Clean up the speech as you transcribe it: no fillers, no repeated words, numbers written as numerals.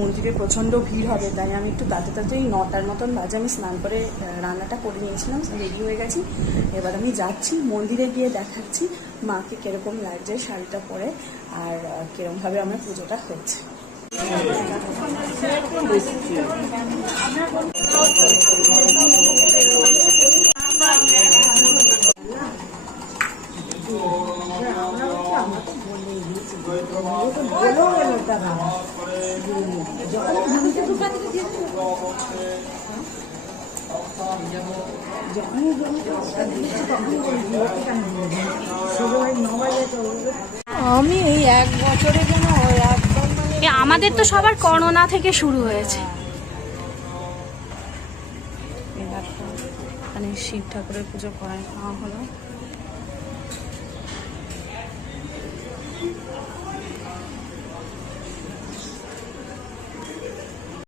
মন্দিরে প্রচণ্ড ভিড় হবে, তাই আমি একটু তাড়াতাড়ি 9টার মতন বাজে আমি স্নান করে রান্নাটা করে নিয়েছিলাম, রেডি হয়ে গেছি। এবার আমি যাচ্ছি মন্দিরে গিয়ে দেখাচ্ছি মাকে কীরকম লাগছে শাড়িটা পরে আর কীরকমভাবে আমার পুজোটা হয়েছে। আমি এই 1 বছরে যেন একদম আমাদের তো সবার করোনা থেকে শুরু হয়েছে। মানে শিব ঠাকুরের পুজো করা হলো।